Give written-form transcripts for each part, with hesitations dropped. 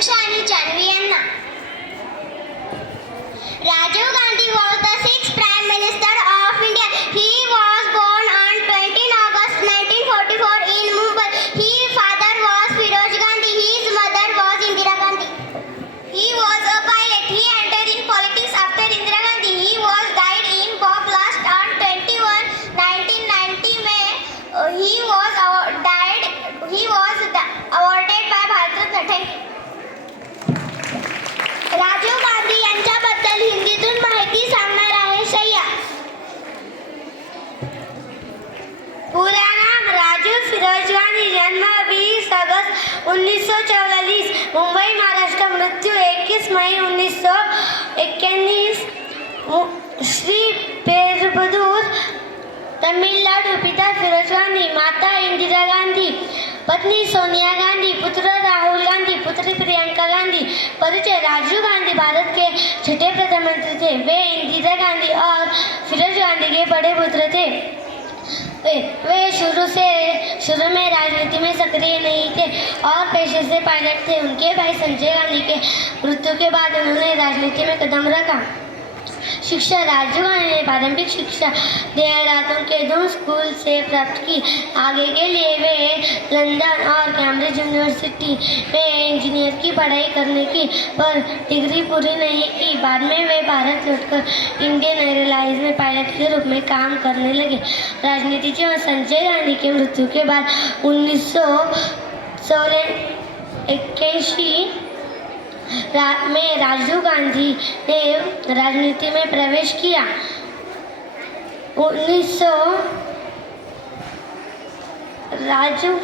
अध्यक्ष आणि जान्हवी यांना. Rajiv Gandhi was the sixth Prime Minister of India. He was born on 20 August 1944 in Mumbai. His father was Firoz Gandhi. His mother was Indira Gandhi. He was a pilot. He entered in politics after Indira Gandhi. He was died in bomb blast on 21 1990 May. He was awarded by Bharat Ratna. Thank you. Rajiv Gandhi यांच्याबद्दल हिंदीतून माहिती सांगणार आहे शय्या. पूरा नाम राजीव फिरोज गांधी. जन्म 20 अगस्त 1944 मुंबई महाराष्ट्र. मृत्यू 21 मई 1991 श्री पेरुंबदूर तमिळनाडू. पिता फिरोज गांधी, माता इंदिरा गांधी, पत्नी सोनिया गांधी, पुत्र राहुल गांधी, पुत्री प्रियंका गांधी. परिचय. राजीव गांधी भारत के छठे प्रधानमंत्री थे. वे इंदिरा गांधी और फिरोज गांधी के बड़े पुत्र थे. वे शुरू में राजनीति में सक्रिय नहीं थे और पेशे से पायलट थे. उनके भाई संजय गांधी के मृत्यु के बाद उन्होंने राजनीति में कदम रखा. शिक्षा. राजीव गांधी ने प्रारंभिक शिक्षा देहरादून के दो स्कूल से प्राप्त की. आगे के लिए वे लंदन और कैम्ब्रिज यूनिवर्सिटी में इंजीनियर की पढ़ाई करने की, पर डिग्री पूरी नहीं की. बाद में वे भारत लौटकर इंडियन एयरलाइंस में पायलट के रूप में काम करने लगे. राजनीति में संजय गांधी की मृत्यु के बाद 1981 में राजीव गांधी ने राजनीति में प्रवेश किया. 1900 Rajiv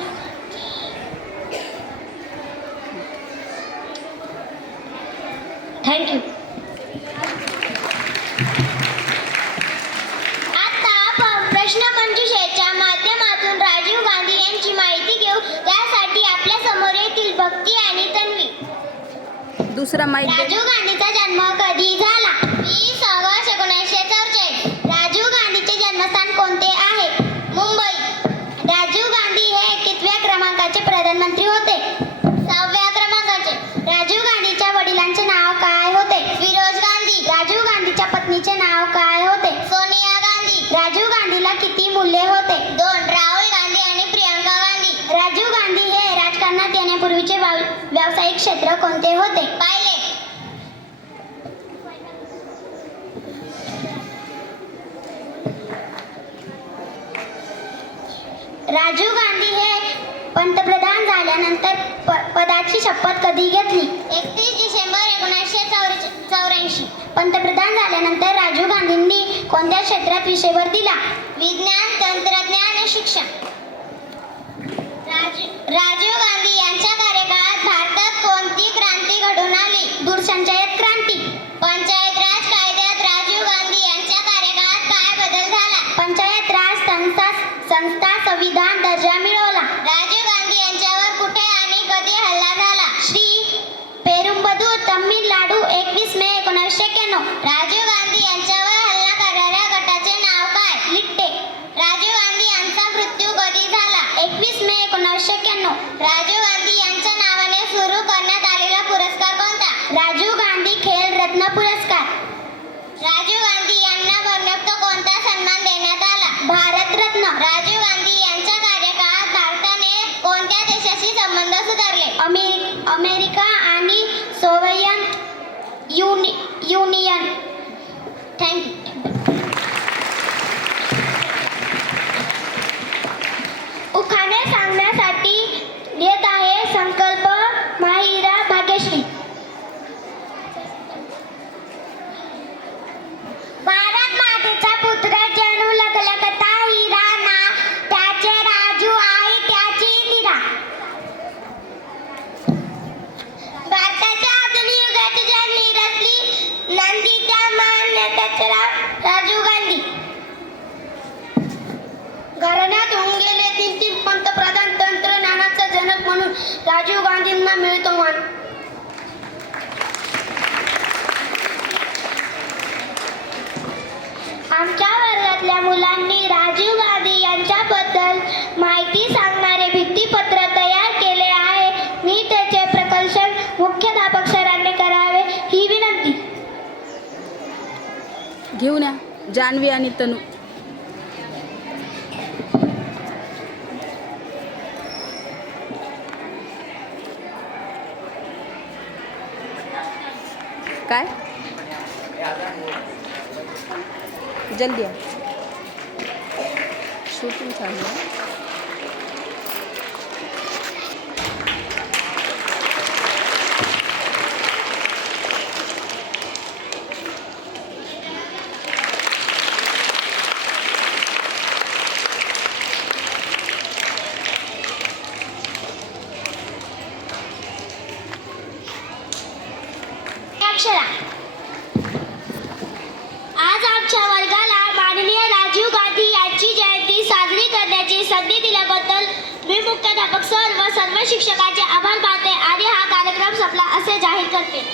thank you. आता आपण प्रश्नमंजुषेच्या माध्यमातून राजीव गांधी यांची माहिती घेऊ. त्यासाठी आपल्या समोर येतील भक्ती आणि तन्वी. दुसरा माईक. राजीव गांधीचा जन्म कधी झाला? 20 ऑगस्ट 1944. राजीव गांधीचे जन्मस्थान कोणते आहे? मुंबई. राजीव गांधी हे कितव्या क्रमांकाचे प्रधानमंत्री होते? 6व्या क्रमांकाचे. राजीव गांधीच्या वडिलांचे नाव काय होते? फिरोज गांधी. राजीव गांधीच्या पत्नीचे नाव काय होते? सोनिया गांधी. राजीव गांधीला किती मुले होते? 2. राहुल गांधी आणि प्रियंका गांधी. राजीव गांधी हे राजकारणात येण्यापूर्वीचे व्यावसायिक क्षेत्र कोणते होते? पायलट. राजीव गांधी हे पंतप्रधान झाल्यानंतर पदाची शपथ कधी घेतली? 31 डिसेंबर 1984. पंतप्रधान झाल्यानंतर राजीव गांधींनी कोणत्या क्षेत्रात विषय भर दिला? विज्ञान, तंत्रज्ञान आणि शिक्षण. राजीव गांधी यांच्या कार्यकाळात भारतात कोणती क्रांती घडून आली? दूरसंचार क्रांती. पंचायत राज कायद्यात राजीव गांधी यांच्या कार्यकाळात काय बदल झाला? पंचायत राज संस्था संविधान दर्जा मिळवला. राजीव गांधी यांच्यावर कुठे आणि कधी हल्ला झाला? श्री पेरुंबदूर तमिळनाडू 21 मे 1991. राजीव गांधी यांच्यावर हल्ला करणाऱ्या गटाचे नाव काय? लिट्टे. राजीव गांधी यांचा मृत्यू कधी झाला? 21 मे 1991. राजीव गांधी यांच्या नावाने सुरू करण्यात आलेला पुरस्कार कोणता? राजीव गांधी खेल रत्न पुरस्कार. राजीव गांधी यांना मरणोत्तर कोणता सन्मान देण्यात आला? भारत रत्न. राजीव गांधी यांच्या कार्यकाळात भारताने कोणत्या देशाशी संबंध सुधारले? अमेरिका आणि सोव्हिएत युनियन. Thank you. उखाणे सांगण्यासाठी येत आहे संकल्प माहिरा भाग्यश्री. भारत मातेचा पुत्र जन्म लखलखता हिरा ना, त्याचे राजू आई त्याची इंदिरा. भारताच्या आधुनिक युगाची जननी रचली नंदी त्या मान्यतेचे राजीव गांधी. घराण्यात होऊन गेले 3 पंतप्रधान, तंत्रज्ञानाचा जनक म्हणून राजीव गांधींना मिळतो मान. आमच्या वर्गातल्या मुलांनी राजीव गांधी यांच्याबद्दल माहिती सांगणारे भित्तीपत्र तयार केले आहे. मी त्याचे प्रकल्पन मुख्य जान्हवी आणि तनू. काय जल्दी या. शूटिंग चालू आहे. अक्षरा, आज आमच्या वर्गाला माननीय राजीव गांधी यांची जयंती साजरी करण्याची संधी दिल्याबद्दल मी मुख्याध्यापक सर व सर्व शिक्षकांचे आभार मानते आणि हा कार्यक्रम संपला असे जाहीर करते.